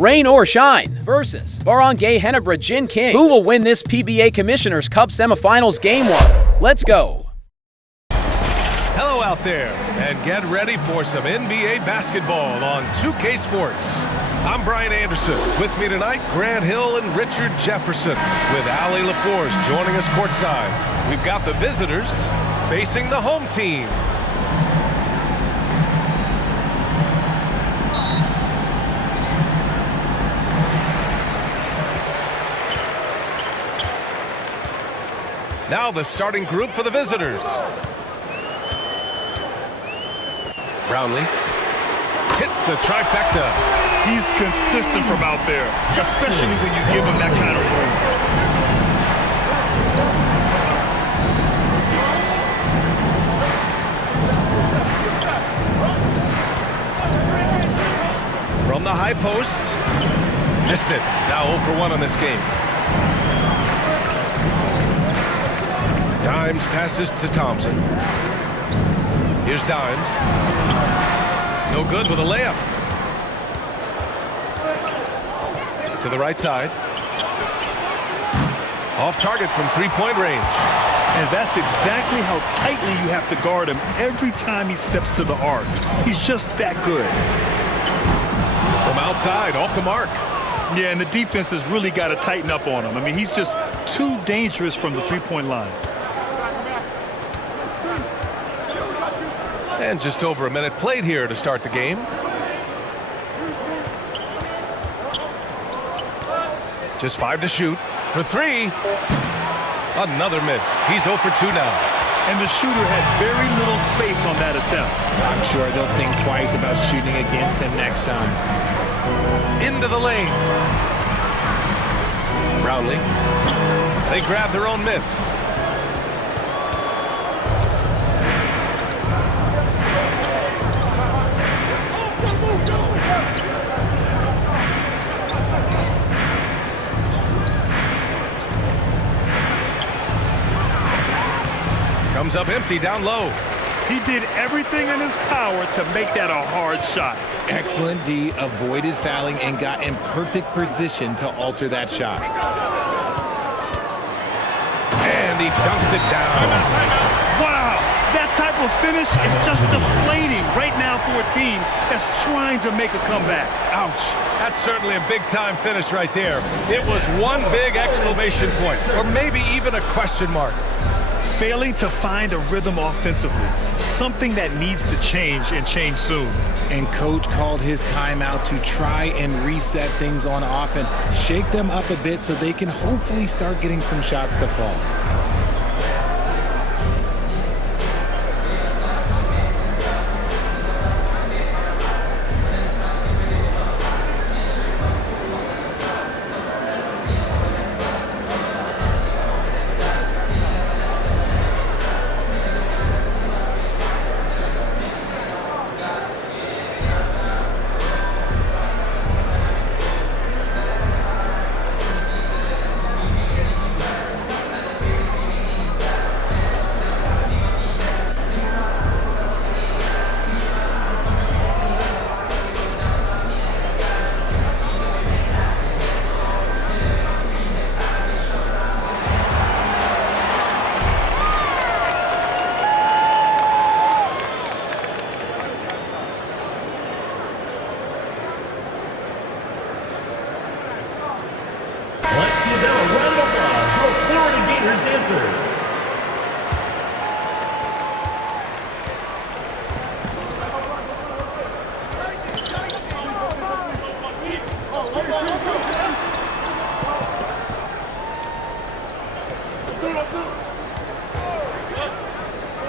rain or shine, versus Barangay GINEBRA. Who will win this PBA Commissioner's Cup semifinals Game 1? Let's go! Hello out there, and get ready for some NBA basketball on 2K Sports. I'm Brian Anderson. With me tonight, Grant Hill and Richard Jefferson, with Ali LaForce joining us courtside. We've got the visitors facing the home team. Now the starting group for the visitors. Brownlee hits the trifecta. He's consistent from out there, especially when you give him that kind of room. From the high post, missed it. Now 0 for 1 on this game. Dimes passes to Thompson. Here's Dimes. No good with a layup. To the right side. Off target from three-point range. And that's exactly how tightly you have to guard him every time he steps to the arc. He's just that good. From outside, off the mark. Yeah, and the defense has really got to tighten up on him. I mean, he's just too dangerous from the three-point line. And just over a minute played here to start the game. Just 5 to shoot. For 3. Another miss. He's 0 for 2 now. And the shooter had very little space on that attempt. I'm sure they'll think twice about shooting against him next time. Into the lane. Brownlee. They grab their own miss. Comes up empty down low. He did everything in his power to make that a hard shot. Excellent D, avoided fouling and got in perfect position to alter that shot. And he dunks it down. Wow, that type of finish is just deflating right now for a team that's trying to make a comeback. Ouch. That's certainly a big-time finish right there. It was one big exclamation point, or maybe even a question mark. Failing to find a rhythm offensively, something that needs to change and change soon. And coach called his timeout to try and reset things on offense, shake them up a bit so they can hopefully start getting some shots to fall.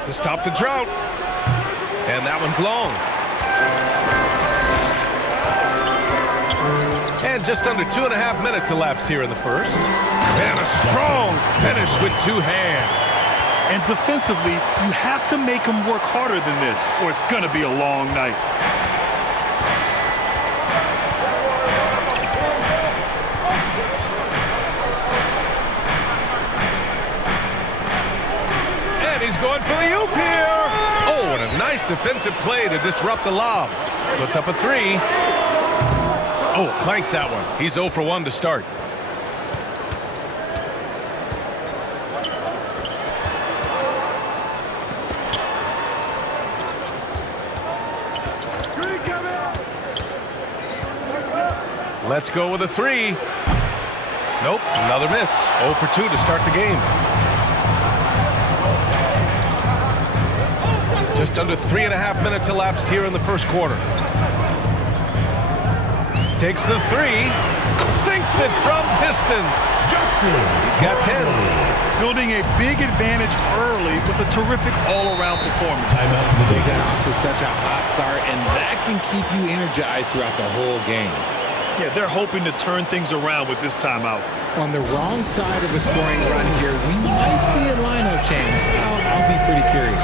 To stop the drought. And that one's long. And just under 2.5 minutes elapsed here in the first. And a strong finish with 2 hands. And defensively, you have to make him work harder than this, or it's going to be a long night. And he's going for the oop here. Oh, and a nice defensive play to disrupt the lob. Puts up a 3. Oh, clanks that one. He's 0 for 1 to start. Let's go with a 3. Nope, another miss. 0 for 2 to start the game. Just under 3.5 minutes elapsed here in the first quarter. Takes the 3. Sinks it from distance. He's got 10. Building a big advantage early with a terrific all-around performance. They got off to such a hot start, and that can keep you energized throughout the whole game. Yeah, they're hoping to turn things around with this timeout. On the wrong side of a scoring run here, we might see a lineup change. I'll be pretty curious.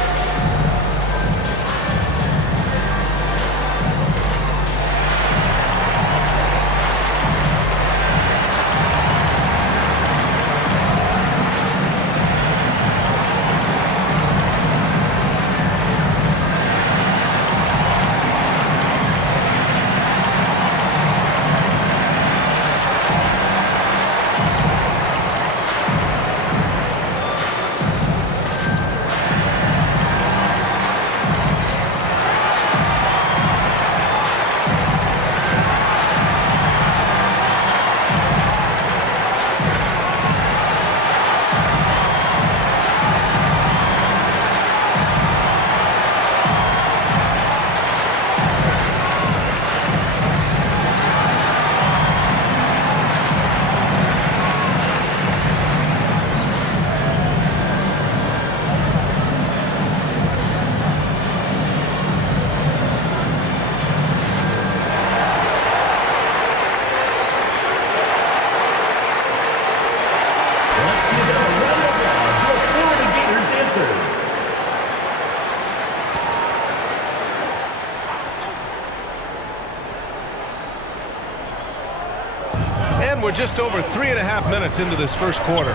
We're just over 3.5 minutes into this first quarter.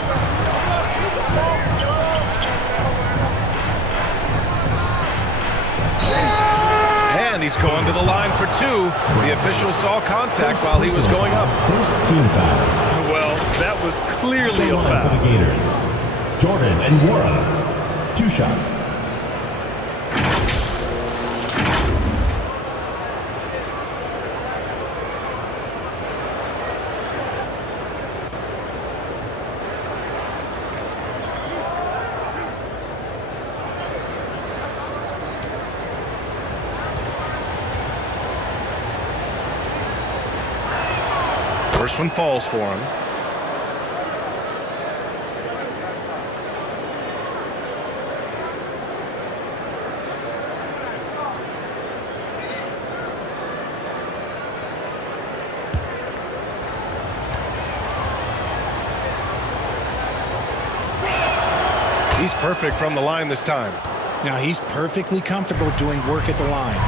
And he's going to the line for 2. The official saw contact while he was going up. First team foul. Well, that was clearly a foul. For the Gators, Jordan and Wara. 2 shots. First one falls for him. He's perfect from the line this time. Now he's perfectly comfortable doing work at the line.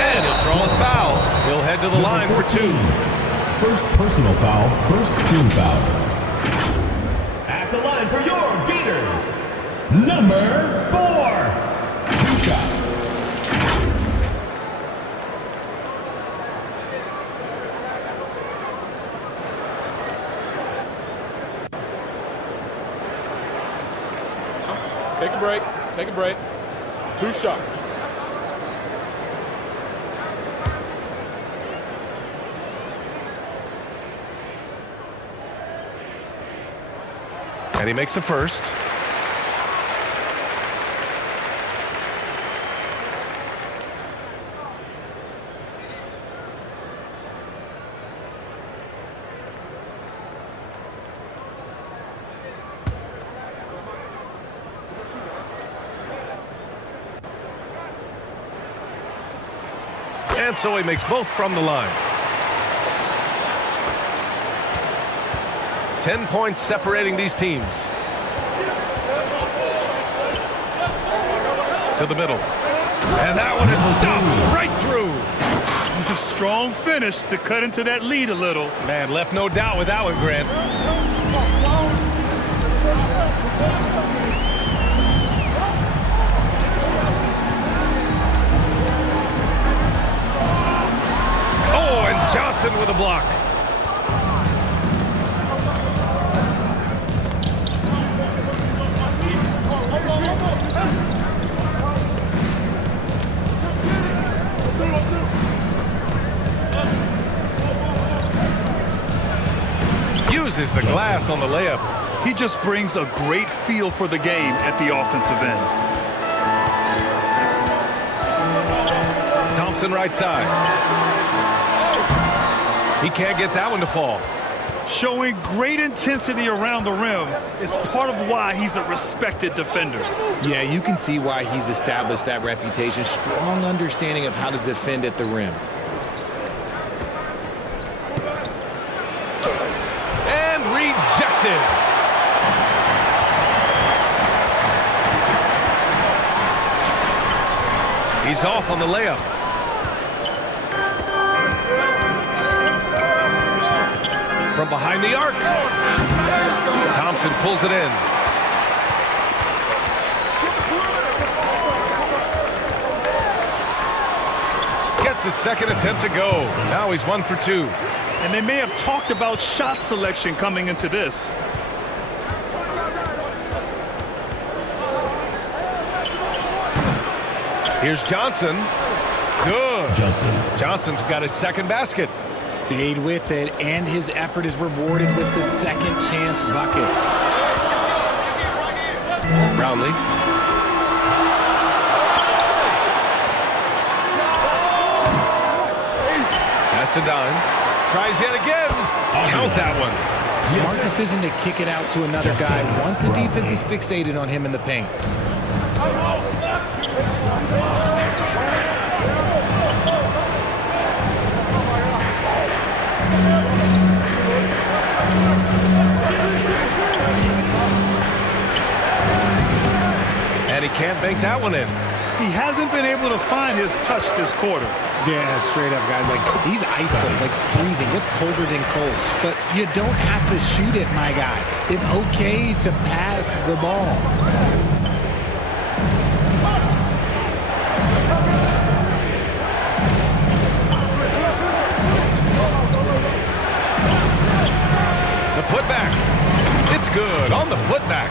And he'll draw a foul. He'll head to the line for 2. First personal foul, first team foul. At the line for your Gators, number 4. 2 shots. Take a break. Take a break. 2 shots. And he makes the first. And so he makes both from the line. 10 points separating these teams. To the middle. And that one is stuffed right through. A strong finish to cut into that lead a little. Man, left no doubt with that one, Grant. block. Uses the glass on the layup. He just brings a great feel for the game at the offensive end. Thompson right side. He can't get that one to fall. Showing great intensity around the rim is part of why he's a respected defender. Yeah, you can see why he's established that reputation. Strong understanding of how to defend at the rim. And rejected. He's off on the layup. From behind the arc. Thompson pulls it in. Gets his second attempt to go. Now he's 1 for 2. And they may have talked about shot selection coming into this. Here's Johnson. Good. Johnson's got his second basket. Stayed with it, and his effort is rewarded with the second chance bucket. Brownlee. Pass to Dines. Tries yet again. Count that one. Smart decision to kick it out to another guy once the defense is fixated on him in the paint. And he can't bank that one in. He hasn't been able to find his touch this quarter. Yeah, straight up, guys. Like, he's ice cold, like freezing. What's colder than cold? But you don't have to shoot it, my guy. It's okay to pass the ball. The putback. It's good on the putback.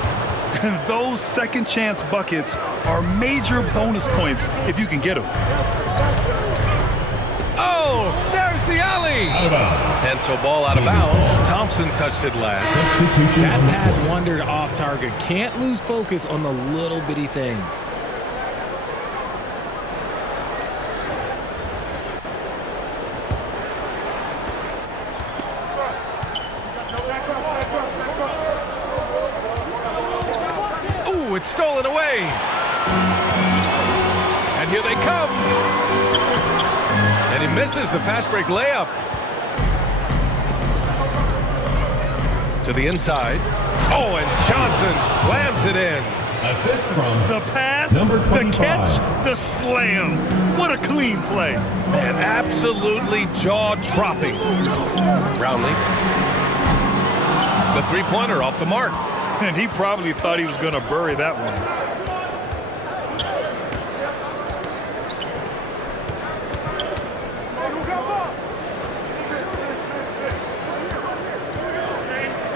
Those second chance buckets are major bonus points if you can get them. Oh, there's the alley. Out of bounds. And so ball out of bounds. Thompson touched it last. Substitution. That pass wandered off target. Can't lose focus on the little bitty things. Ooh, it's stolen away. And here they come. And he misses the fast break layup. To the inside. Oh, and Johnson slams it in. Assist from The pass, number the 25. catch, the slam. What a clean play. And absolutely jaw-dropping. Brownlee. The three-pointer off the mark. And he probably thought he was going to bury that one.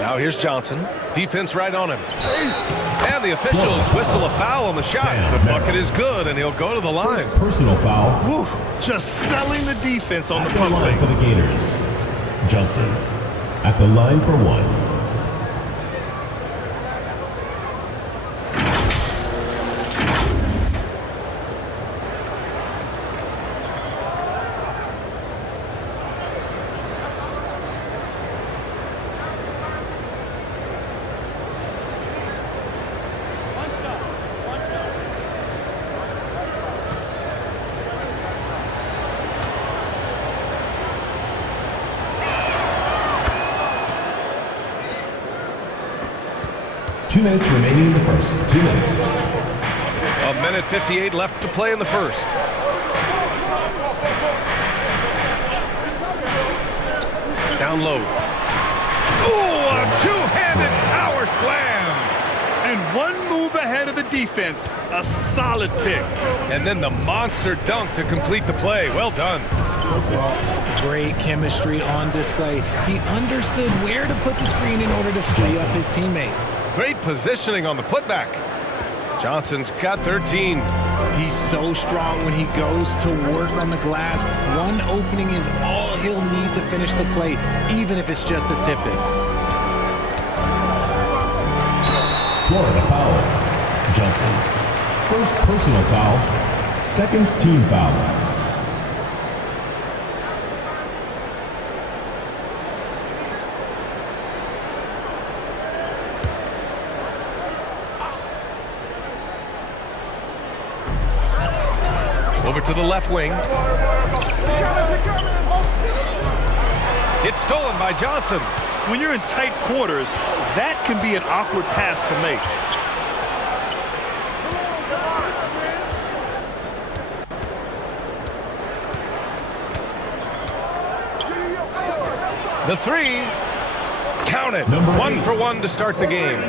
Now here's Johnson. Defense right on him. And the officials whistle a foul on the shot. The bucket is good, and he'll go to the line. Personal foul. Whew, just selling the defense on the At the pump line fake. for the Gators. Johnson at the line for one. Two minutes remaining in the first. 2 minutes. A minute 58 left to play in the first. Down low. Ooh, a two-handed power slam. And one move ahead of the defense. A solid pick. And then the monster dunk to complete the play. Well done. Well, great chemistry on display. He understood where to put the screen in order to free up his teammate. Great positioning on the putback. Johnson's got 13. He's so strong when he goes to work on the glass. One opening is all he'll need to finish the play, even if it's just a tip-in. Florida foul. Johnson. First personal foul. Second team foul. Over to the left wing. It's stolen by Johnson. When you're in tight quarters, that can be an awkward pass to make. The three. Count it. 1 for 1 to start the game.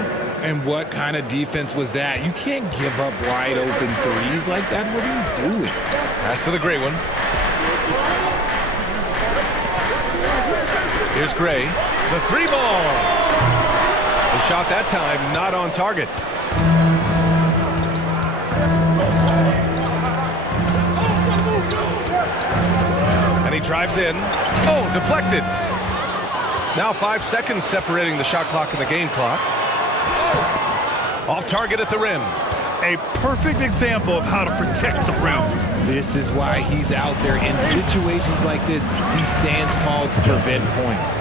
And what kind of defense was that? You can't give up wide open threes like that. What are you doing? Pass to the gray one. Here's Gray. The three ball. The shot that time not on target. And he drives in. Oh, deflected. Now 5 seconds separating the shot clock and the game clock. Off target at the rim. A perfect example of how to protect the rim. This is why he's out there. In situations like this, he stands tall to prevent points.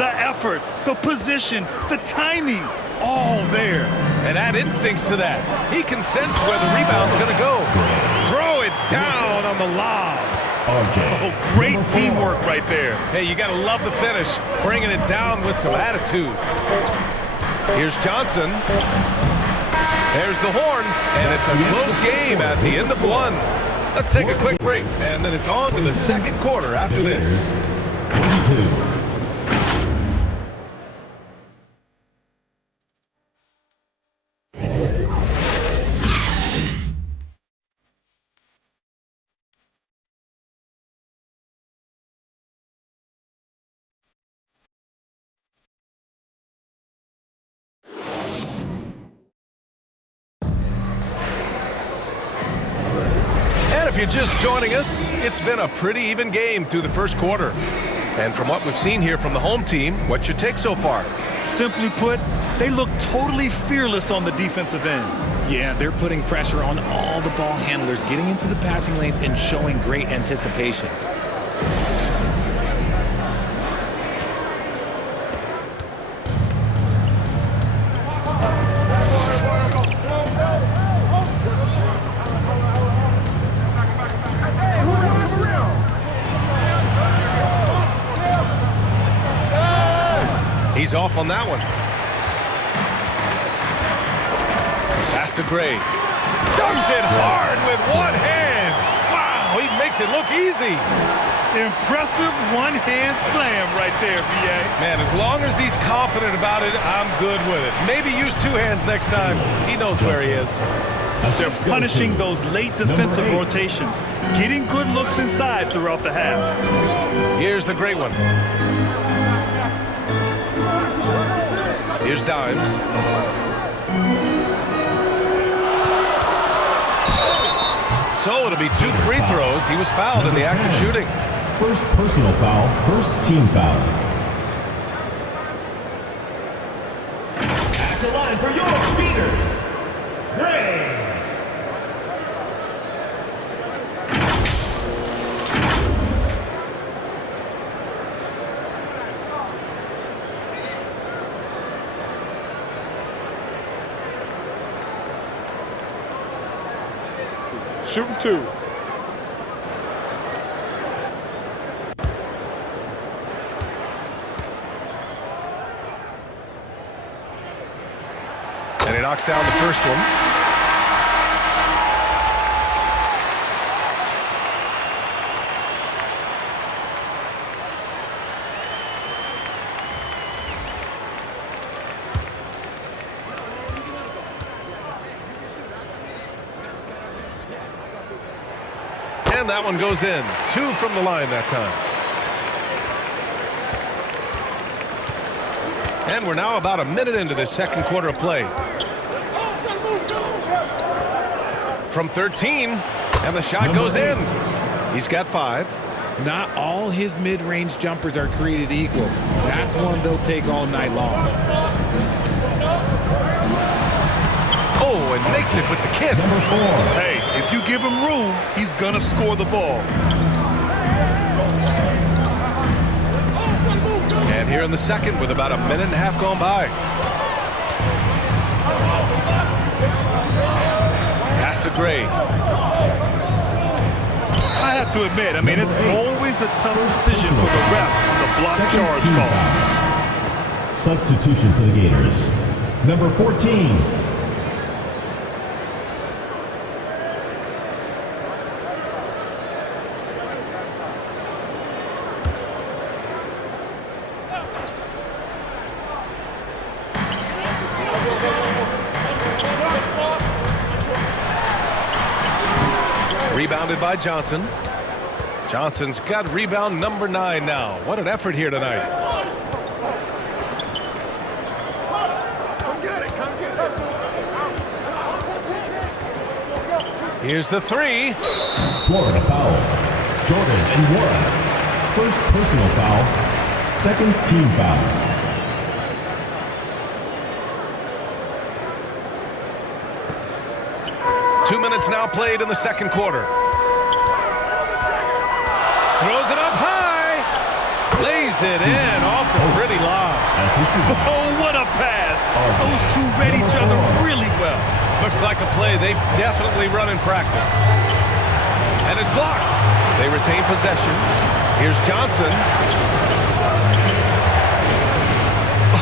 The effort, the position, the timing, all there. And add instincts to that. He can sense where the rebound's going to go. Throw it down on the lob. Oh, great teamwork right there. Hey, you got to love the finish. Bringing it down with some attitude. Here's Johnson. There's the horn, and it's a close game at the end of 1. Let's take a quick break, and then it's on to the second quarter after this. 22. And if you're just joining us, it's been a pretty even game through the first quarter. And from what we've seen here from the home team, what's your take so far? Simply put, they look totally fearless on the defensive end. Yeah, they're putting pressure on all the ball handlers, getting into the passing lanes and showing great anticipation. He's off on that one. Pass to Gray. Dunks it hard with one hand. Wow, he makes it look easy. Impressive one-hand slam right there, BA. Man, as long as he's confident about it, I'm good with it. Maybe use 2 hands next time. He knows where he is. They're punishing those late defensive rotations, getting good looks inside throughout the half. Here's the great one. Here's Dimes. So it'll be 2 free throws. He was fouled in the act of shooting. First personal foul, first team foul. At the line for your beaters, Gray. Shooting 2. And he knocks down the first one. And And that one goes in. 2 from the line that time. And we're now about a minute into this second quarter of play. From 13, and the shot goes in. He's got 5. Not all his mid-range jumpers are created equal. That's one they'll take all night long. Oh, and makes it with the kiss. Number 4. Hey, if you give him room, he's going to score the ball. And here in the second with about a minute and a half gone by. Pass to Gray. I have to admit, I mean, it's always a tough decision for the ref on the block charge call. Substitution for the Gators. Number 14. Rebounded by Johnson. Johnson's got rebound number 9 now. What an effort here tonight. Here's the 3. Florida foul. Jordan and Wara. First personal foul. Second team foul. Two minutes now played in the second quarter. Throws it up high. Lays it in off the pretty lob. Oh, what a pass. Those two read each other really well. Looks like a play they've definitely run in practice. And it's blocked. They retain possession. Here's Johnson.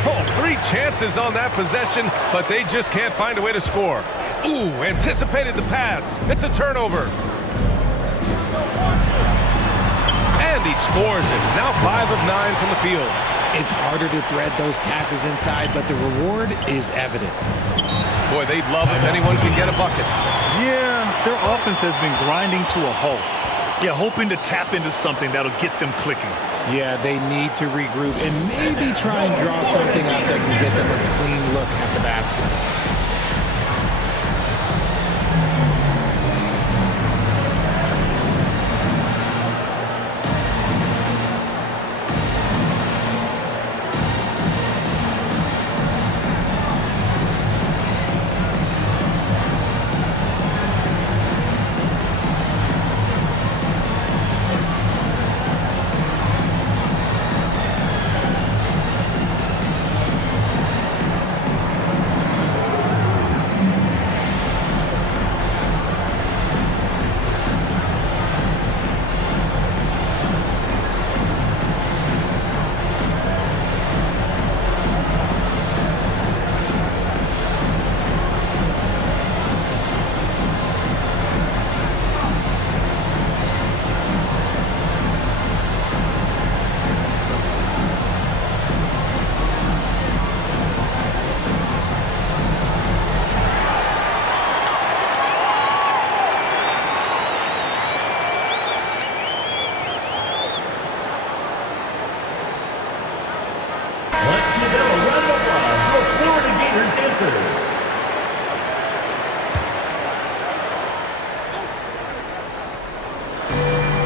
Oh, 3 chances on that possession, but they just can't find a way to score. Ooh, anticipated the pass. It's a turnover. And he scores it. Now 5 of 9 from the field. It's harder to thread those passes inside, but the reward is evident. Boy, they'd love if anyone could get a bucket. Yeah, their offense has been grinding to a halt. Yeah, hoping to tap into something that'll get them clicking. Yeah, they need to regroup and maybe try and draw something up that can get them a clean look at the basket.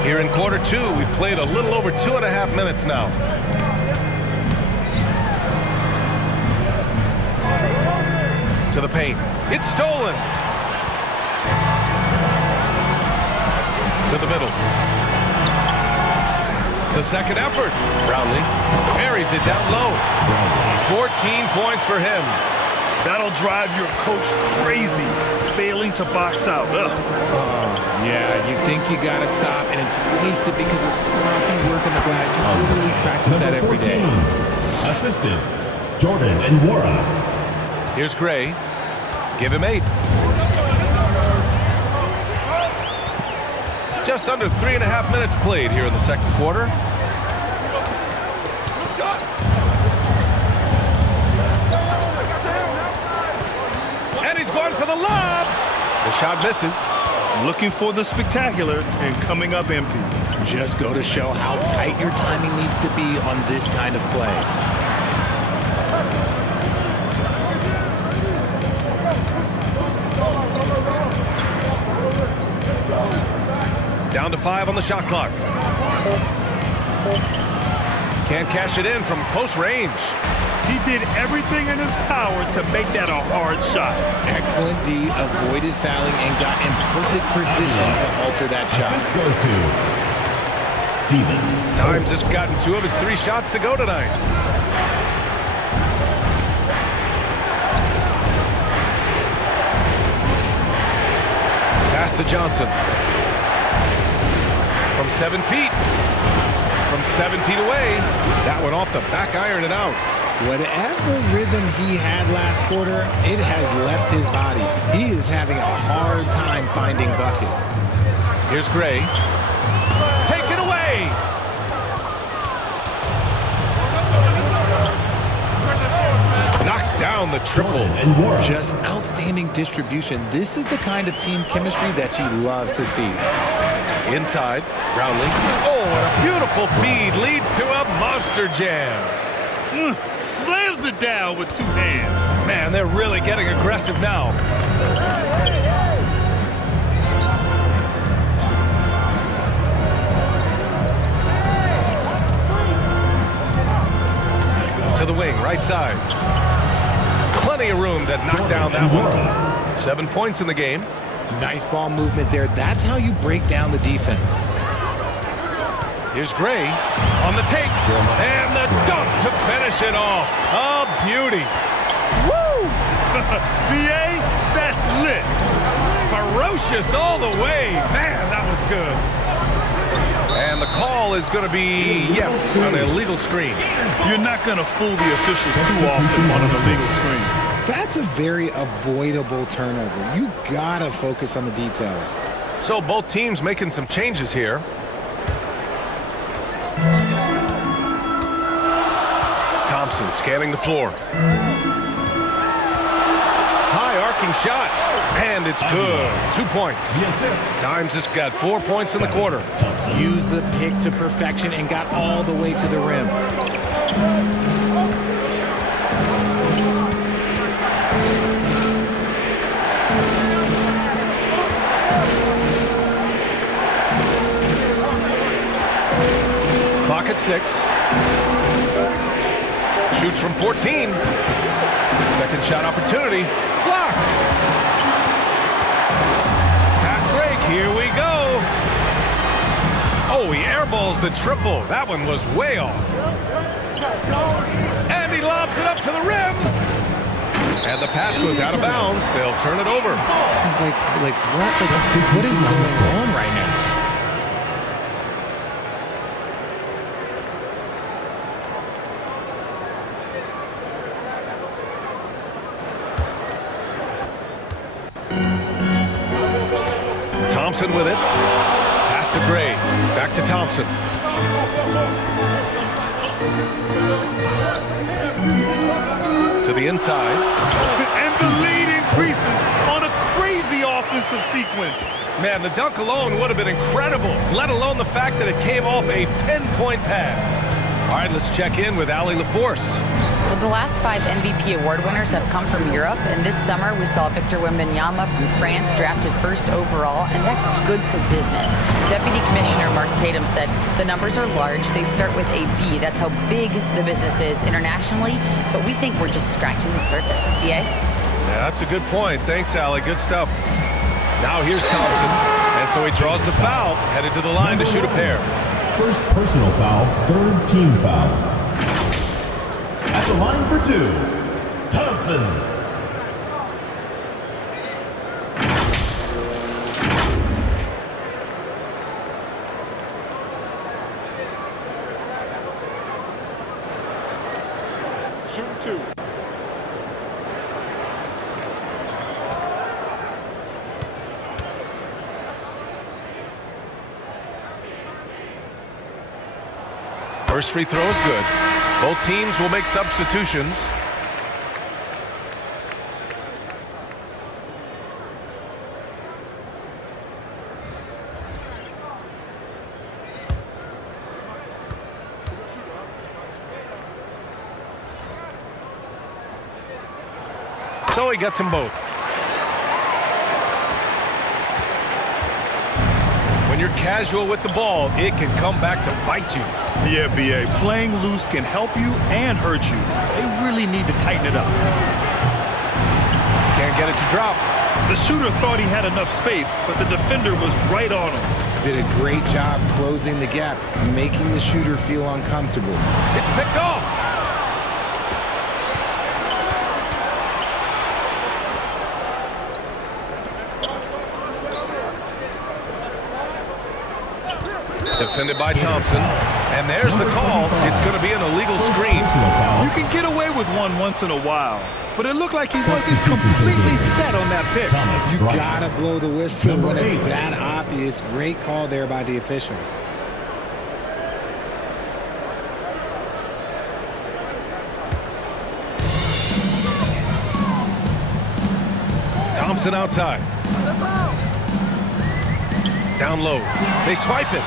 Here in quarter 2, we've played a little over 2.5 minutes now. To the paint. It's stolen. To the middle. The second effort. Brownlee parries it down low. 14 points for him. That'll drive your coach crazy, failing to box out. Yeah, you think you got to stop, and it's wasted because of sloppy work in the glass. You literally practice that every day. Assistant, Jordan and Wara. Here's Gray. Give him 8. Just under 3.5 minutes played here in the second quarter. And he's going for the lob. The shot misses. looking for the spectacular and coming up empty. Just go to show how tight your timing needs to be on this kind of play. Down to 5 on the shot clock. Can't cash it in from close range. He did everything in his power to make that a hard shot. Excellent D, avoided fouling and got in perfect position to alter that shot. Assist goes to Steven. Dimes has gotten 2 of his 3 shots to go tonight. Pass to Johnson. From 7 feet. From 7 feet away. That one off the back iron and out. Whatever rhythm he had last quarter, it has left his body. He is having a hard time finding buckets. Here's Gray. Take it away. Knocks down the triple. And Warren. Just outstanding distribution. This is the kind of team chemistry that you love to see. Inside, Brownlee. Oh, and a beautiful feed leads to a monster jam. Slams it down with 2 hands. Man, they're really getting aggressive now. To the wing, right side. Plenty of room to knock down that one. 7 points in the game. Nice ball movement there. That's how you break down the defense. Here's Gray on the take, and the dunk to finish it off. A beauty. Woo! BA, that's lit. Ferocious all the way. Man, that was good. And the call is going to be, yes, an illegal screen. You're not going to fool the officials too often on an illegal screen. That's a very avoidable turnover. You gotta focus on the details. So both teams making some changes here. Thompson scanning the floor. High arcing shot, and it's good. 2 points. The assist. Dimes has got 4 points in the quarter. Used the pick to perfection and got all the way to the rim. Clock at 6. Shoots from 14. Second shot opportunity. Blocked. Fast break. Here we go. Oh, he airballs the triple. That one was way off. And he lobs it up to the rim. And the pass goes out of bounds. They'll turn it over. What is going on right now? Thompson with it. Pass to Gray. Back to Thompson. To the inside. And the lead increases on a crazy offensive sequence. Man, the dunk alone would have been incredible, let alone the fact that it came off a pinpoint pass. All right, let's check in with Allie LaForce. Well, the last 5 MVP award winners have come from Europe, and this summer we saw Victor Wembanyama from France drafted 1st overall, and that's good for business. Deputy Commissioner Mark Tatum said the numbers are large. They start with a B. That's how big the business is internationally, but we think we're just scratching the surface. BA? Yeah, that's a good point. Thanks, Allie. Good stuff. Now here's Thompson, and so he draws the foul, headed to the line to shoot a pair. First personal foul, 3rd team foul. At the line for 2, Thompson. Shooting 2. First free throw is good. Both teams will make substitutions. So he gets them both. When you're casual with the ball, it can come back to bite you. Yeah, BA. Playing loose can help you and hurt you. They really need to tighten it up. Can't get it to drop. The shooter thought he had enough space, but the defender was right on him. Did a great job closing the gap, making the shooter feel uncomfortable. It's picked off. Defended by Thompson. And there's the call. It's going to be an illegal screen. You can get away with one once in a while, but it looked like he wasn't completely set on that pick. You gotta blow the whistle when it's that obvious. Great call there by the official. Thompson outside. Down low. They swipe it.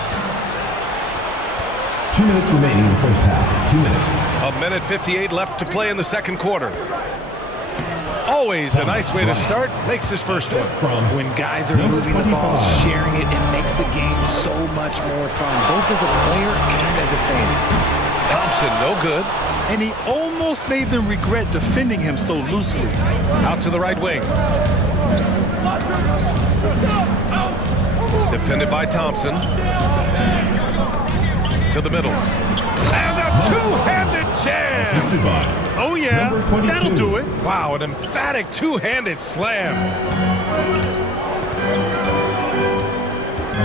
2 minutes remaining in the first half. 2 minutes. A minute 58 left to play in the second quarter. Always a nice way to start. Makes his first one. When guys are moving the ball, sharing it, it makes the game so much more fun, both as a player and as a fan. Thompson, no good. And he almost made them regret defending him so loosely. Out to the right wing. Defended by Thompson. To the middle. And a two-handed jam. Oh, yeah. That'll do it. Wow, an emphatic two-handed slam.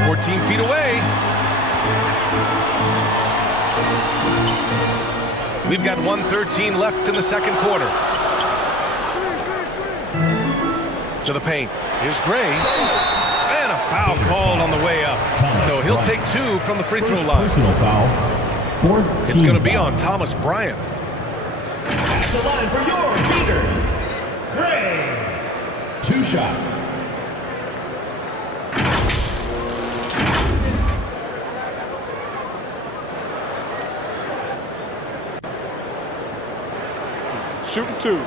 14 feet away. We've got 1:13 left in the second quarter. To the paint. Here's Gray. And a foul called on the way up. So he'll take 2 from the free throw line. Personal foul. Fourth It's team going to be foul. on Thomas Bryant. At the line for your leaders, Gray. 2 shots. Shooting 2.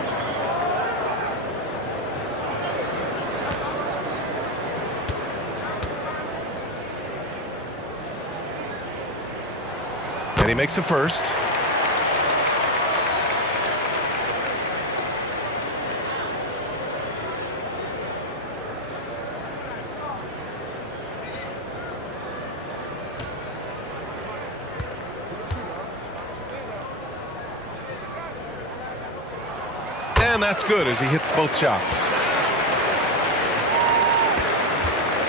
And he makes a first. And that's good as he hits both shots.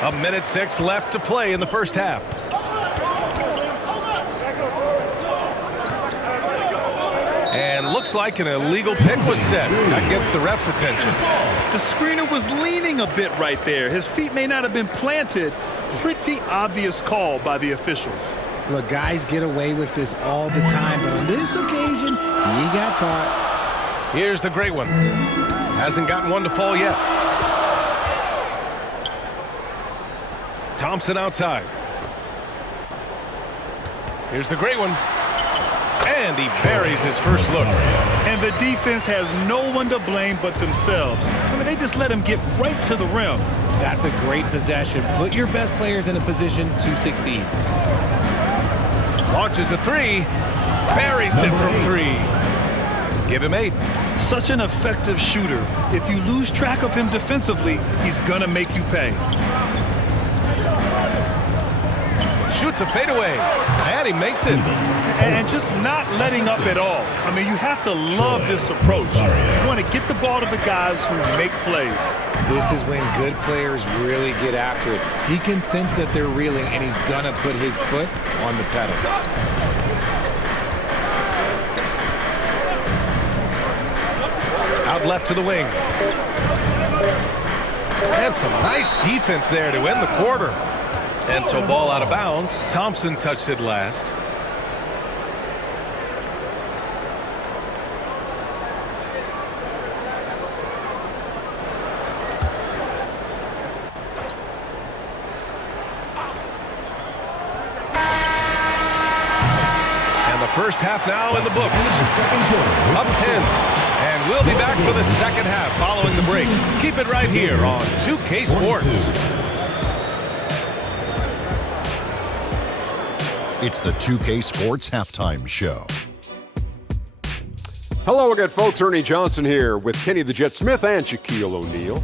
A minute 6 left to play in the first half. And looks like an illegal pick was set. That gets the ref's attention. The screener was leaning a bit right there. His feet may not have been planted. Pretty obvious call by the officials. Look, guys get away with this all the time, but on this occasion, he got caught. Here's the great one. Hasn't gotten one to fall yet. Thompson outside. Here's the great one. And he buries his first look. And the defense has no one to blame but themselves. I mean, they just let him get right to the rim. That's a great possession. Put your best players in a position to succeed. Launches a 3. Buries it from 3. Give him 8. Such an effective shooter. If you lose track of him defensively, he's gonna make you pay. Shoots a fadeaway. And he makes it. And just not letting up at all. I mean, you have to love this approach. You want to get the ball to the guys who make plays. This is when good players really get after it. He can sense that they're reeling, and he's gonna put his foot on the pedal. Out left to the wing. And some nice defense there to end the quarter. And so ball out of bounds. Thompson touched it last. And the first half now in the books. The second quarter. Up 10. And we'll be back for the second half following the break. Keep it right here on 2K Sports. It's the 2K Sports Halftime Show. Hello again, folks. Ernie Johnson here with Kenny the Jet Smith and Shaquille O'Neal.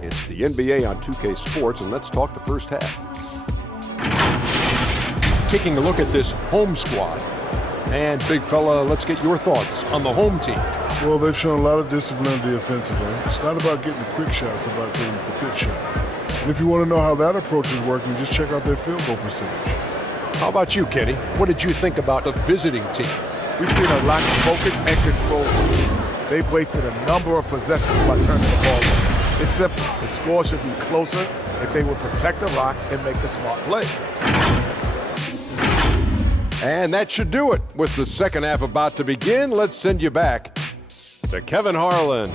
It's the NBA on 2K Sports, and let's talk the first half. Taking a look at this home squad. And, big fella, let's get your thoughts on the home team. Well, they've shown a lot of discipline on the offensive end. It's not about getting the quick shots, it's about getting the good shot. And if you want to know how that approach is working, just check out their field goal percentage. How about you, Kenny? What did you think about the visiting team? We've seen a lack of focus and control. They've wasted a number of possessions by turning the ball over. It's simple. The score should be closer if they would protect the rock and make a smart play. And that should do it. With the second half about to begin, let's send you back to Kevin Harlan.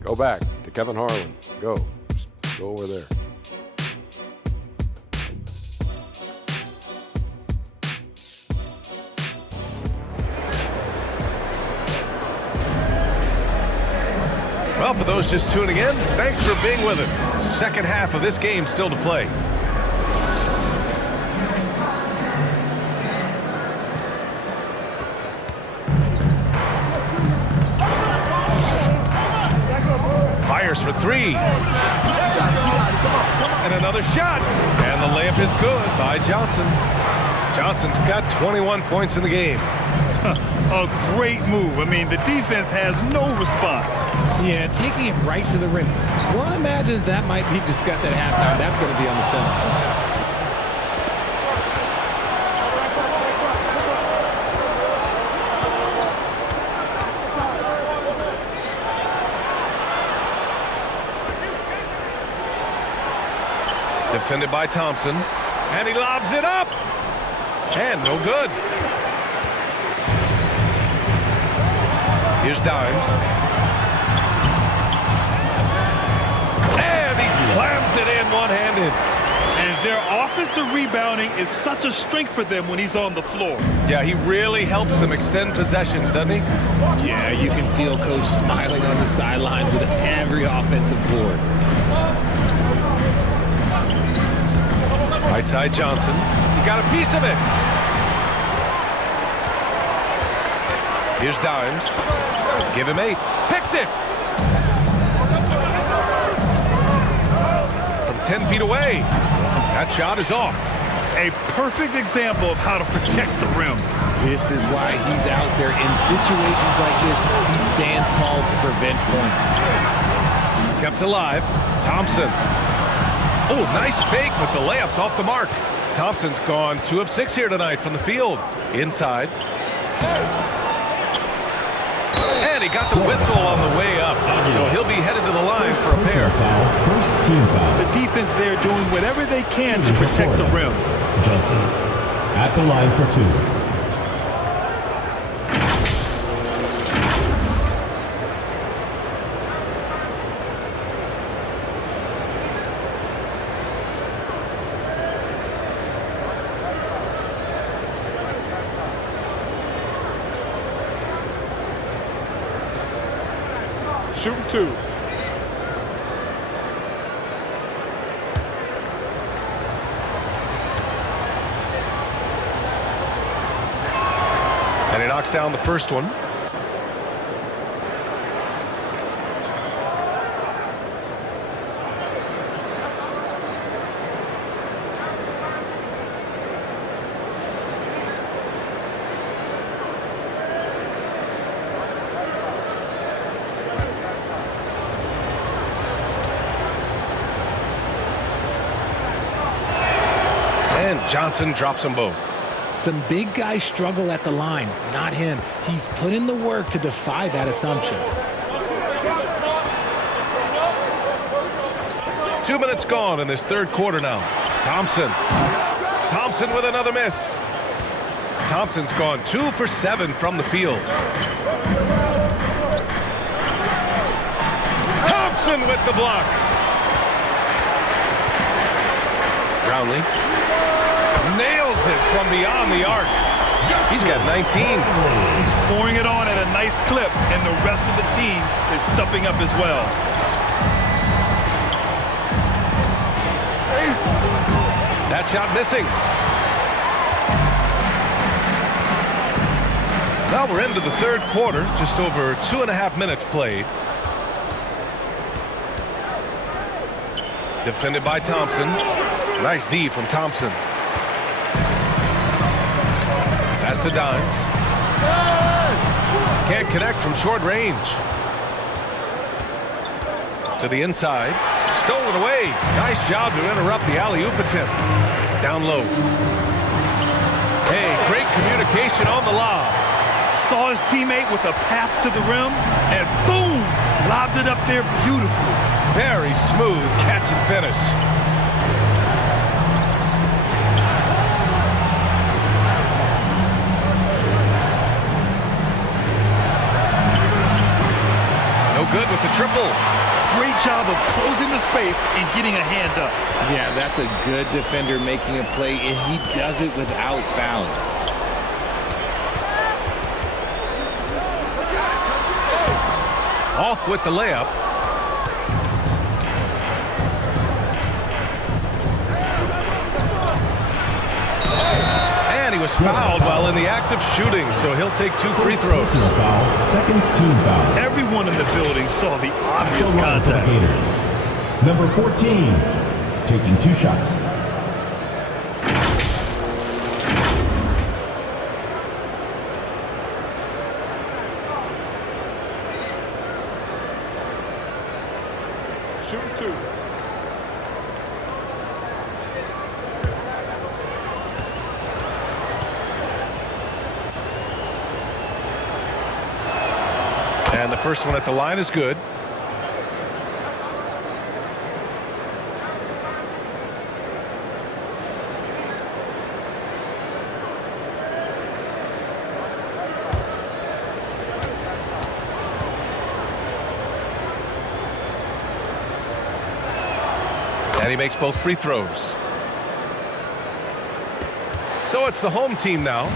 Go back to Kevin Harlan. Go over there. Well, for those just tuning in, thanks for being with us. Second half of this game still to play. Fires for three. And another shot. And the layup is good by Johnson. Johnson's got 21 points in the game. A great move. I mean, the defense has no response. Yeah, taking it right to the rim. One imagines that might be discussed at halftime. That's going to be on the film. Defended by Thompson. And he lobs it up. And no good. Here's Dimes. And he slams it in one-handed. And their offensive rebounding is such a strength for them when he's on the floor. Yeah, he really helps them extend possessions, doesn't he? Yeah, you can feel Coach smiling on the sidelines with every offensive board. Right side Johnson. He got a piece of it. Here's Dimes. Give him 8. Picked it. From 10 feet away. That shot is off. A perfect example of how to protect the rim. This is why he's out there in situations like this. He stands tall to prevent points. Kept alive. Thompson. Oh, nice fake with the layups off the mark. Thompson's gone 2 of 6 here tonight from the field. Inside. And he got the whistle on the way up. So he'll be headed to the line for a pair. First team foul. The defense there doing whatever they can to protect the rim. Johnson at the line for 2. Shooting 2. And he knocks down the first one. And Johnson drops them both. Some big guys struggle at the line, not him. He's put in the work to defy that assumption. 2 minutes gone in this third quarter now. Thompson. Thompson with another miss. Thompson's gone 2 for 7 from the field. Thompson with the block. Brownlee nails it from beyond the arc. He's got 19. He's pouring it on at a nice clip, and the rest of the team is stepping up as well. That shot missing. Now we're into the third quarter, just over 2.5 minutes played. Defended by Thompson. Nice D from Thompson. Pass to Dimes. Can't connect from short range. To the inside. Stolen away. Nice job to interrupt the alley-oop attempt. Down low. Hey, great communication on the lob. Saw his teammate with a path to the rim, and boom! Lobbed it up there beautifully. Very smooth catch and finish. No good with the triple. Great job of closing the space and getting a hand up. Yeah, that's a good defender making a play, and he does it without fouling. Off with the layup. And he was fouled while in the act of shooting, so he'll take 2 free throws. Personal foul, second team foul. Everyone in the building saw the obvious contact. Gators. Number 14, taking 2 shots. Shooting 2. And the first one at the line is good. And he makes both free throws. So it's the home team now.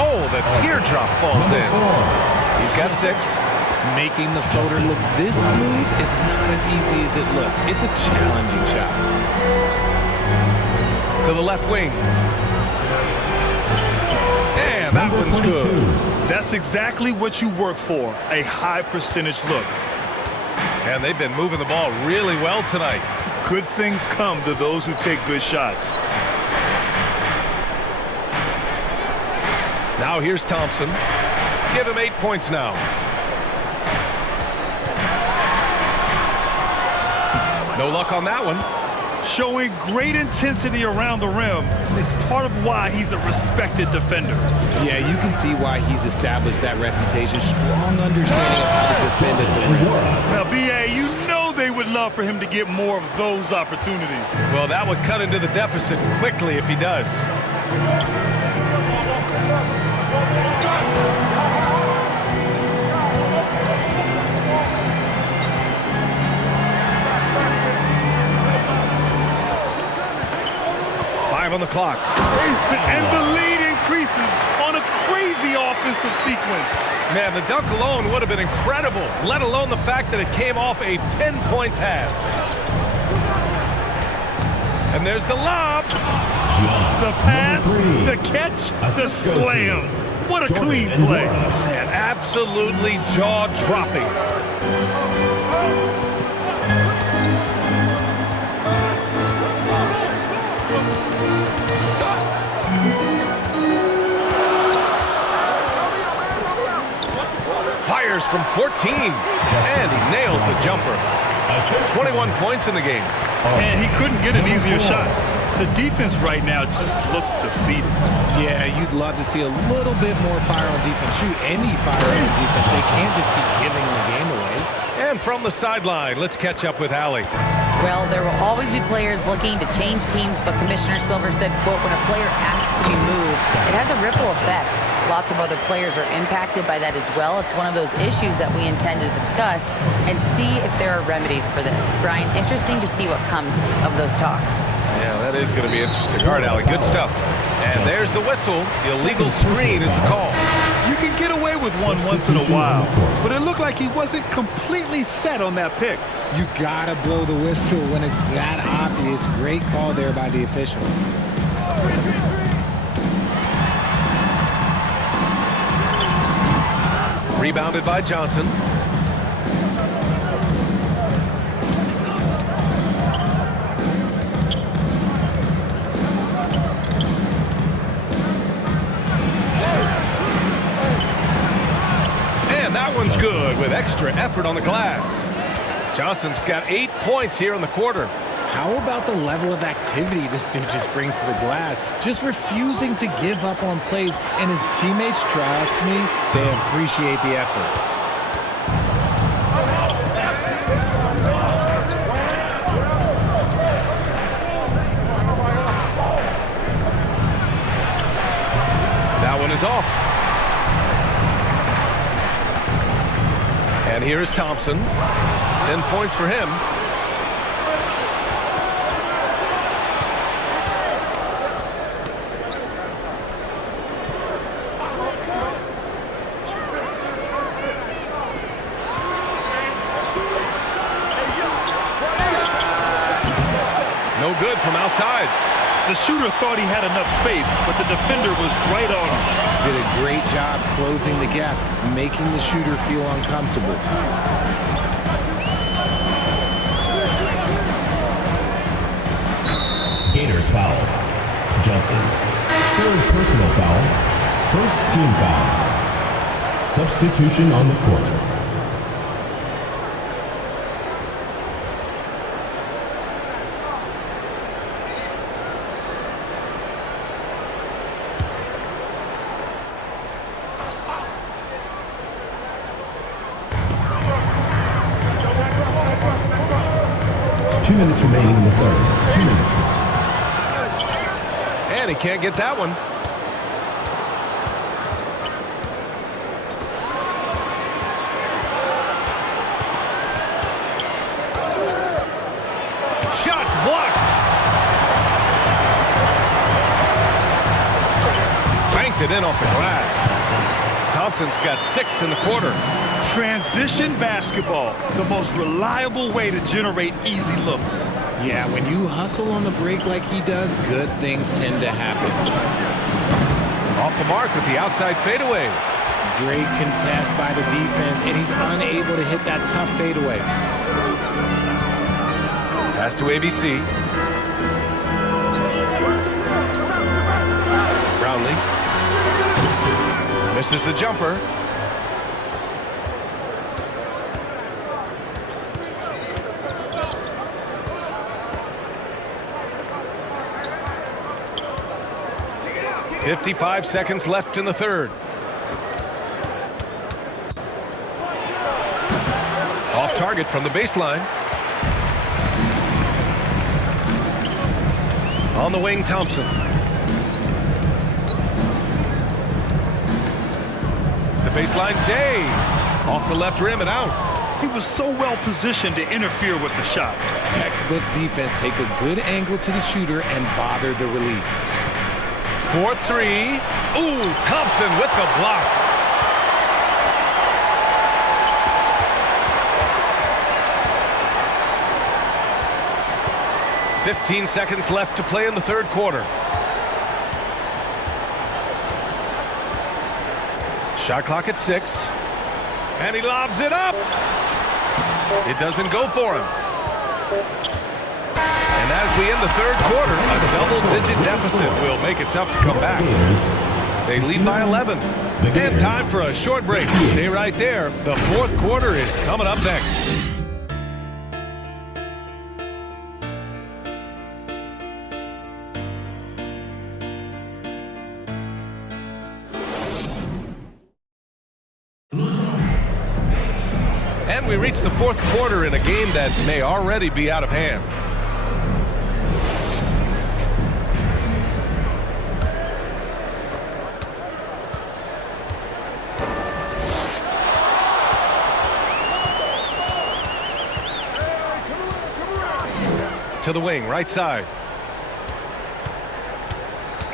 Oh, the teardrop falls in. He's got 6. Making the floater look this smooth is not as easy as it looks. It's a challenging shot. To the left wing. And that one's good. That's exactly what you work for, a high percentage look. And they've been moving the ball really well tonight. Good things come to those who take good shots. Now here's Thompson. Give him 8 points now. No luck on that one. Showing great intensity around the rim is part of why he's a respected defender. Yeah, you can see why he's established that reputation. Strong understanding of how to defend at the rim. Now, BA, you know they would love for him to get more of those opportunities. Well, that would cut into the deficit quickly if he does. On the clock. And the lead increases on a crazy offensive sequence. Man, the dunk alone would have been incredible, let alone the fact that it came off a pinpoint pass. And there's the lob. The pass, the catch, the slam. What a clean play. Man, absolutely jaw-dropping. Fires from 14, and he nails the jumper. 21 points in the game. And he couldn't get an easier shot. The defense right now just looks defeated. Yeah, you'd love to see a little bit more fire on defense. Shoot, any fire on defense. They can't just be giving the game away. And from the sideline, let's catch up with Allie. Well, there will always be players looking to change teams, but Commissioner Silver said, quote, when a player asks to be moved, it has a ripple effect. Lots of other players are impacted by that as well. It's one of those issues that we intend to discuss and see if there are remedies for this. Brian, interesting to see what comes of those talks. Yeah, that is going to be interesting. All right, Allie, good stuff. And there's the whistle. The illegal screen is the call. You can get away with one once in a while, but it looked like he wasn't completely set on that pick. You gotta blow the whistle when it's that obvious. Great call there by the official. Rebounded by Johnson. And that one's good with extra effort on the glass. Johnson's got 8 points here in the quarter. How about the level of activity this dude just brings to the glass? Just refusing to give up on plays, and his teammates, trust me, they appreciate the effort. That one is off. And here is Thompson. 10 points for him. No good from outside. The shooter thought he had enough space, but the defender was right on him. Did a great job closing the gap, making the shooter feel uncomfortable. Gators foul. Johnson. Third personal foul. First team foul. Substitution on the court. Minutes remaining in the third. 2 minutes. And he can't get that one. Shots blocked. Banked it in off the glass. Thompson's got 6 in the quarter. Transition basketball, the most reliable way to generate easy looks. Yeah, when you hustle on the break like he does, good things tend to happen. Off the mark with the outside fadeaway. Great contest by the defense, and he's unable to hit that tough fadeaway. Pass to ABC. Brownlee. Misses the jumper. .55 seconds left in the third. Off target from the baseline. On the wing, Thompson. The baseline, Jay. Off the left rim and out. He was so well positioned to interfere with the shot. Textbook defense, take a good angle to the shooter and bother the release. 4-3. Ooh, Thompson with the block. .15 seconds left to play in the third quarter. Shot clock at 6. And he lobs it up. It doesn't go for him. And as we end the third quarter, a double-digit deficit will make it tough to come back. They lead by 11. And time for a short break. Stay right there. The fourth quarter is coming up next. And we reach the fourth quarter in a game that may already be out of hand. to the wing, right side.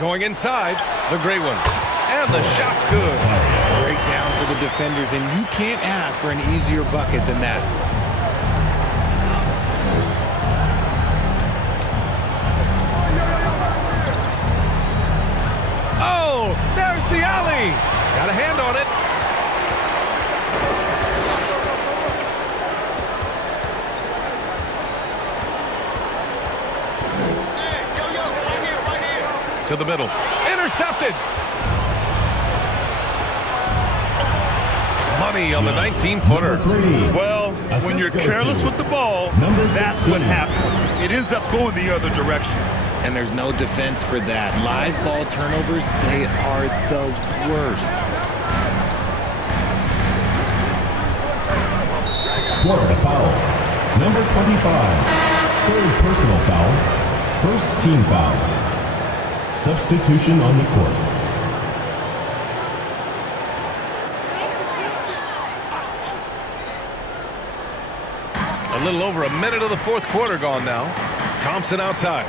Going inside, the great one. And the shot's good. Break down for the defenders, and you can't ask for an easier bucket than that. Oh, there's the alley. Got a hand on it. To the middle. Intercepted. Money on the 19-footer. Well, when you're careless with the ball, that's what happens. It ends up going the other direction. And there's no defense for that. Live ball turnovers, they are the worst. Florida foul. Number 25. Third personal foul. First team foul. Substitution on the court. A little over a minute of the fourth quarter gone now. Thompson outside.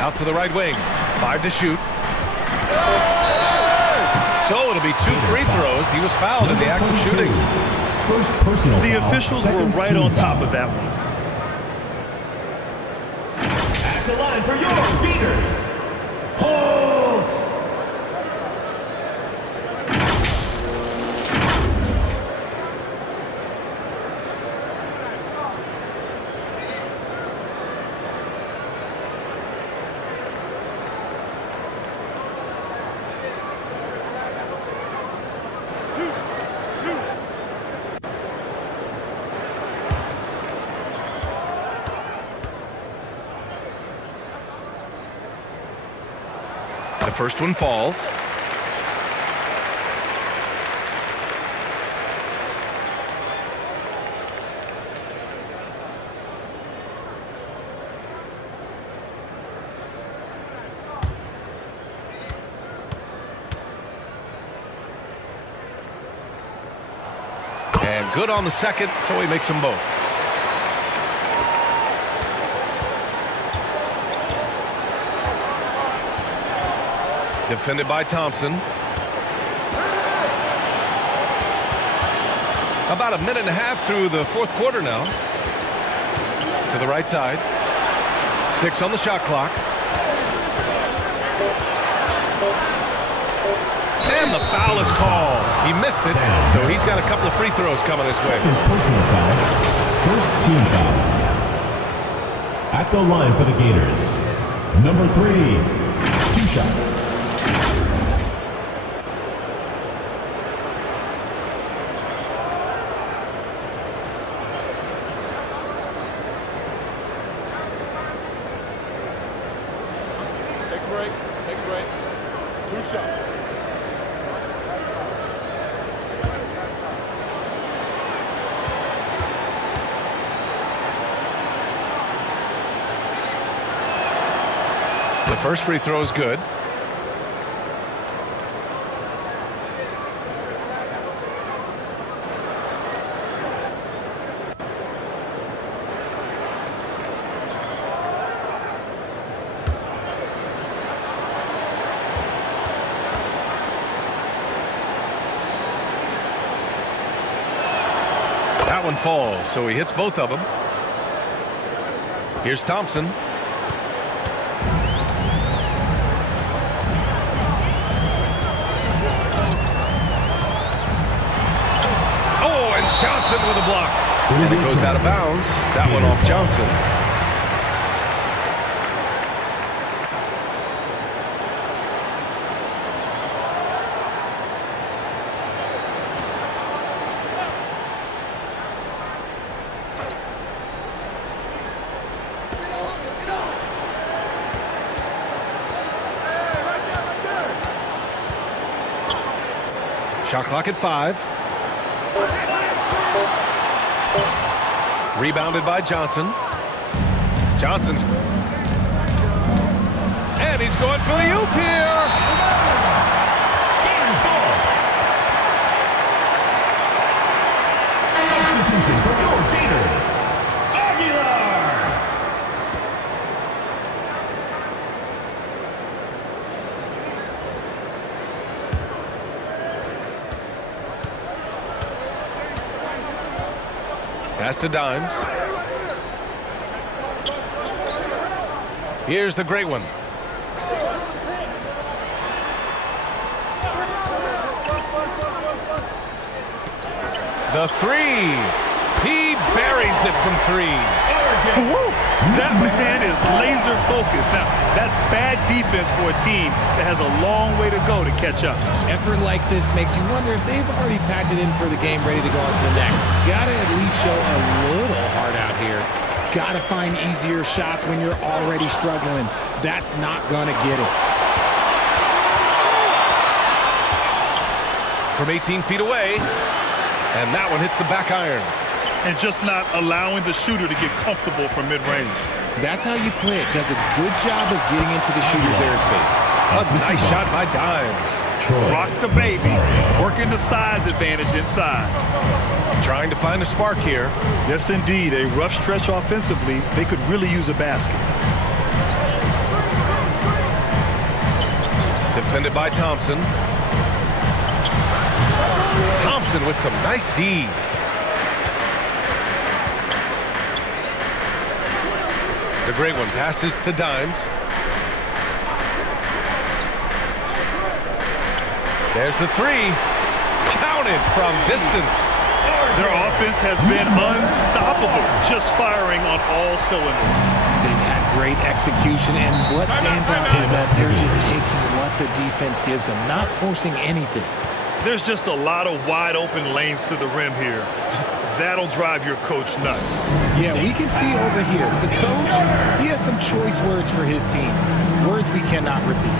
Out to the right wing. 5 to shoot. So it'll be 2 free throws. He was fouled in the act of shooting. First personal The foul, officials were right on top of that one. At the line for your Gators. Holds. The first one falls. And good on the second, so he makes them both. Defended by Thompson. About a minute and a half through the fourth quarter now. To the right side. 6 on the shot clock. And the foul is called. He missed it, so he's got a couple of free throws coming his way. Second personal foul. First team foul. At the line for the Gators. Number 3. 2 shots. Take a break. Take a break. 2 shots. The first free throw is good. That one falls, so he hits both of them. Here's Thompson. Johnson with a block. And it goes out of bounds. That one off Johnson. Shot clock at 5. Rebounded by Johnson. Johnson's. And he's going for the oop here. Gators ball. Substitution for your Gators. Pass to Dimes. Here's the great one. The three. He buries it from three. That man is laser focused. Now, that's bad defense for a team that has a long way to go to catch up. Effort like this makes you wonder if they've already packed it in for the game, ready to go on to the next. Gotta at least show a little heart out here. Gotta find easier shots when you're already struggling. That's not gonna get it. From 18 feet away, and that one hits the back iron. And just not allowing the shooter to get comfortable from mid-range. That's how you play it. Does a good job of getting into the shooter's airspace. A nice shot by Dimes. Rock the baby, working the size advantage inside. Trying to find a spark here. Yes, indeed. A rough stretch offensively. They could really use a basket. Defended by Thompson. Thompson with some nice D. The great one passes to Dimes. There's the three. Counted from distance. Their offense has been unstoppable, just firing on all cylinders. They've had great execution, and what stands out is that they're just taking what the defense gives them, not forcing anything. There's just a lot of wide open lanes to the rim here. That'll drive your coach nuts. Yeah, we can see over here, the coach, he has some choice words for his team. Words we cannot repeat.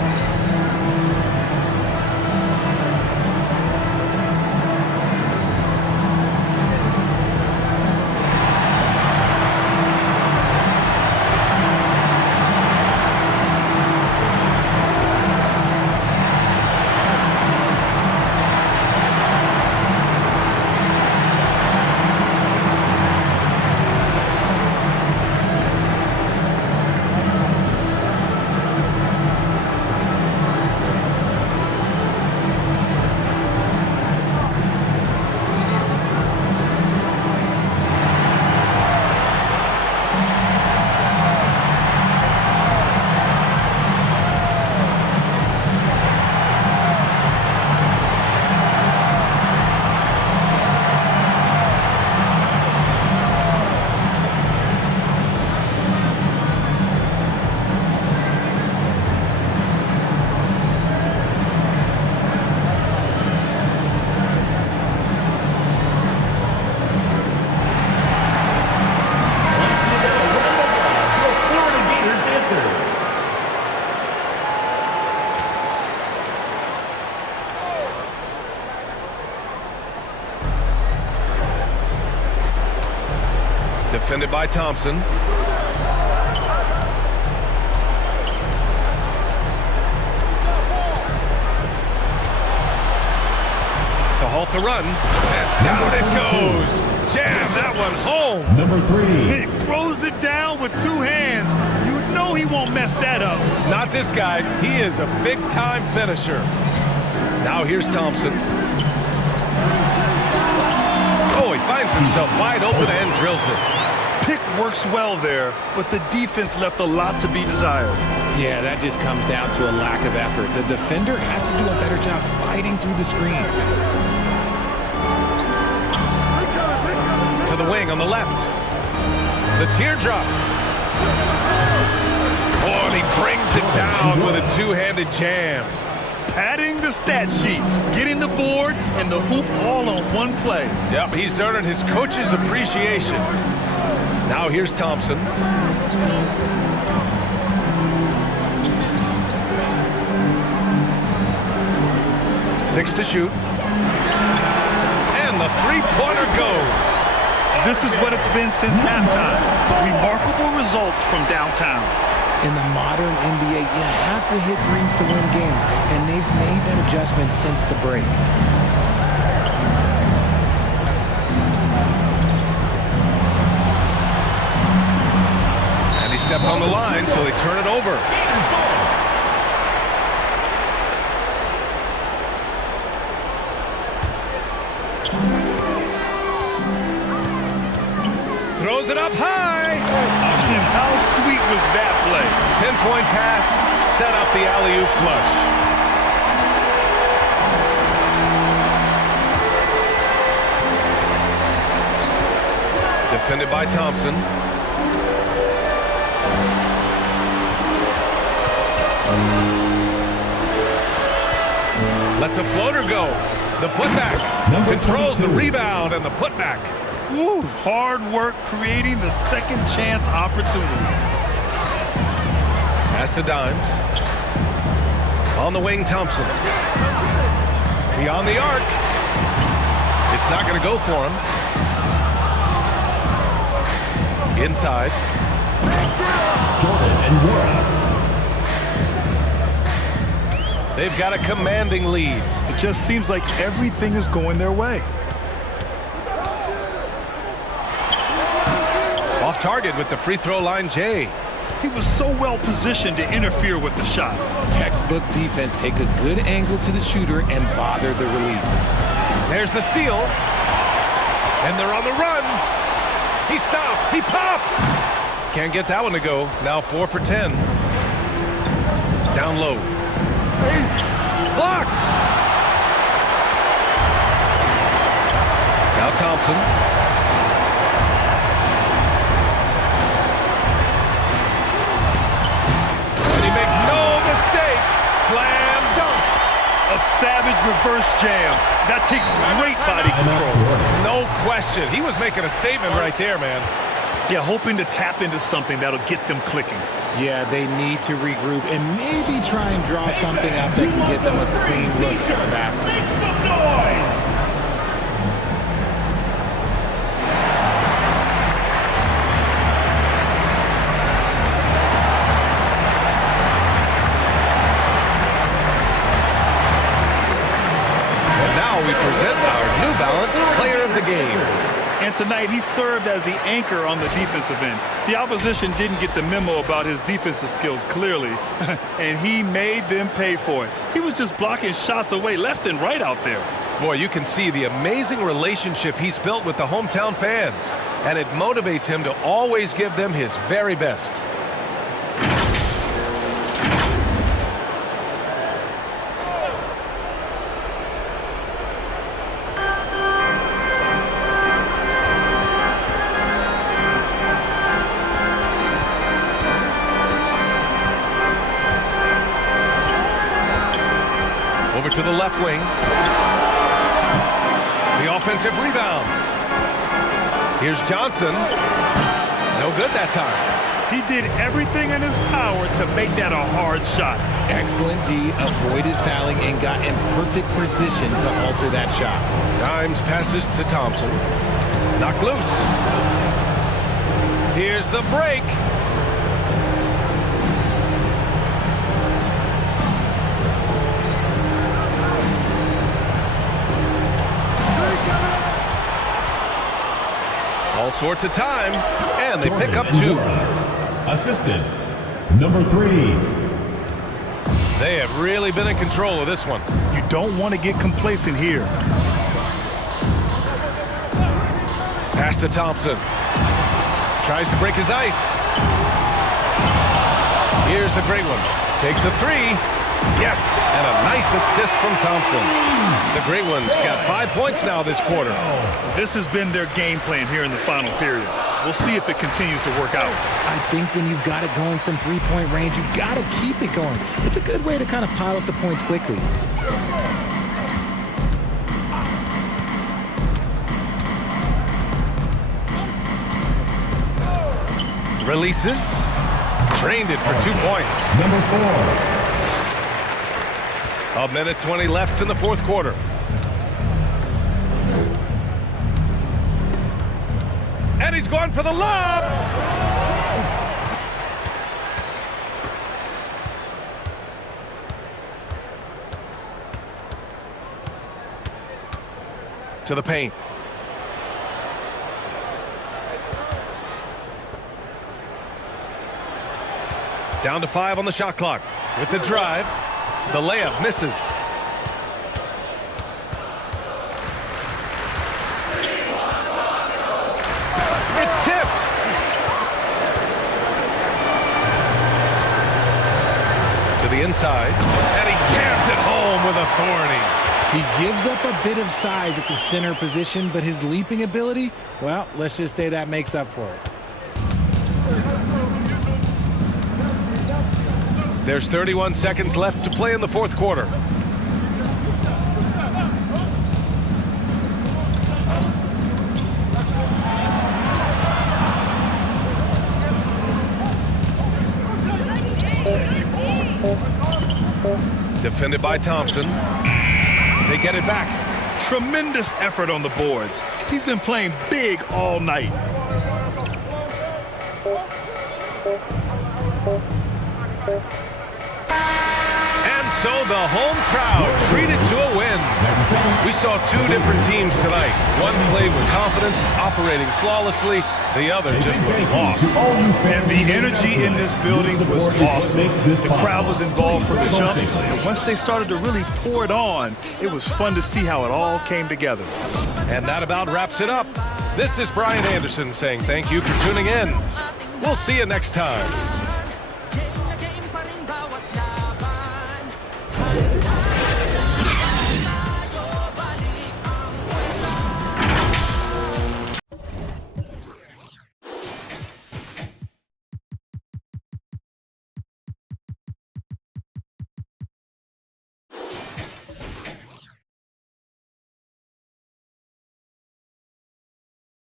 Defended by Thompson. To halt the run. And down it goes. Jam that one home. Number 3. He throws it down with two hands. You know he won't mess that up. Not this guy. He is a big-time finisher. Now here's Thompson. Oh, he finds himself wide open and drills it. Pick works well there, but the defense left a lot to be desired. Yeah, that just comes down to a lack of effort. The defender has to do a better job fighting through the screen. To the wing on the left. The teardrop. Oh, and he brings it down with a two-handed jam. Padding the stat sheet, getting the board and the hoop all on one play. Yep, he's earning his coach's appreciation. Now here's Thompson. Six to shoot. And the three-pointer goes. This is what it's been since halftime. Remarkable results from downtown. In the modern NBA, you have to hit threes to win games, and they've made that adjustment since the break. And he stepped on the line, so they turn it over. Throws it up high. And how sweet was that play? Pinpoint pass, set up the alley-oop flush. Defended by Thompson. Lets a floater go. The putback. Controls the rebound and the putback. Woo, hard work creating the second chance opportunity. Pass to Dimes. On the wing, Thompson. Beyond the arc. It's not going to go for him. Inside. Jordan and Wara. They've got a commanding lead. It just seems like everything is going their way. Off target with the free throw line, Jay. He was so well positioned to interfere with the shot. Textbook defense. Take a good angle to the shooter and bother the release. There's the steal. And they're on the run. He stops. He pops. Can't get that one to go. Now 4 for 10. Down low. Blocked. Now Thompson. And he makes no mistake. Slam dunk. A savage reverse jam. That takes great body control. No question. He was making a statement right there, man. Yeah, hoping to tap into something that'll get them clicking. Yeah, they need to regroup and maybe try and draw something up that can get them a clean look at the basket. Make some noise! And now we present our New Balance Player of the Game. And tonight, he served as the anchor on the defensive end. The opposition didn't get the memo about his defensive skills clearly, and he made them pay for it. He was just blocking shots away left and right out there. Boy, you can see the amazing relationship he's built with the hometown fans, and it motivates him to always give them his very best. To the left wing. The offensive rebound. Here's Johnson. No good that time. He did everything in his power to make that a hard shot. Excellent D, avoided fouling and got in perfect position to alter that shot. Dimes passes to Thompson. Knocked loose. Here's the break. All sorts of time, and they pick up 2. Assistant, number 3. They have really been in control of this one. You don't want to get complacent here. Pass to Thompson. Tries to break his ice. Here's the great one. Takes a 3. Yes, and a nice assist from Thompson. The Great Ones got 5 points now this quarter. This has been their game plan here in the final period. We'll see if it continues to work out. I think when you've got it going from three-point range, you've got to keep it going. It's a good way to kind of pile up the points quickly. Releases. Drained it for 2 points. Number 4. A minute 20 left in the fourth quarter. And he's going for the lob. To the paint. Down to 5 on the shot clock. With the drive. The layup misses. It's tipped. inside, and he jams it home with authority. He gives up a bit of size at the center position, but his leaping ability, well, let's just say that makes up for it. There's 31 seconds left to play in the fourth quarter. Defended by Thompson. They get it back. Tremendous effort on the boards. He's been playing big all night. And so the home crowd treated to a win. We saw two different teams tonight. One played with confidence, operating flawlessly. The other just was lost. And the energy in this building was awesome. The crowd was involved from the jump. And once they started to really pour it on, it was fun to see how it all came together. And that about wraps it up. This is Brian Anderson saying thank you for tuning in. We'll see you next time.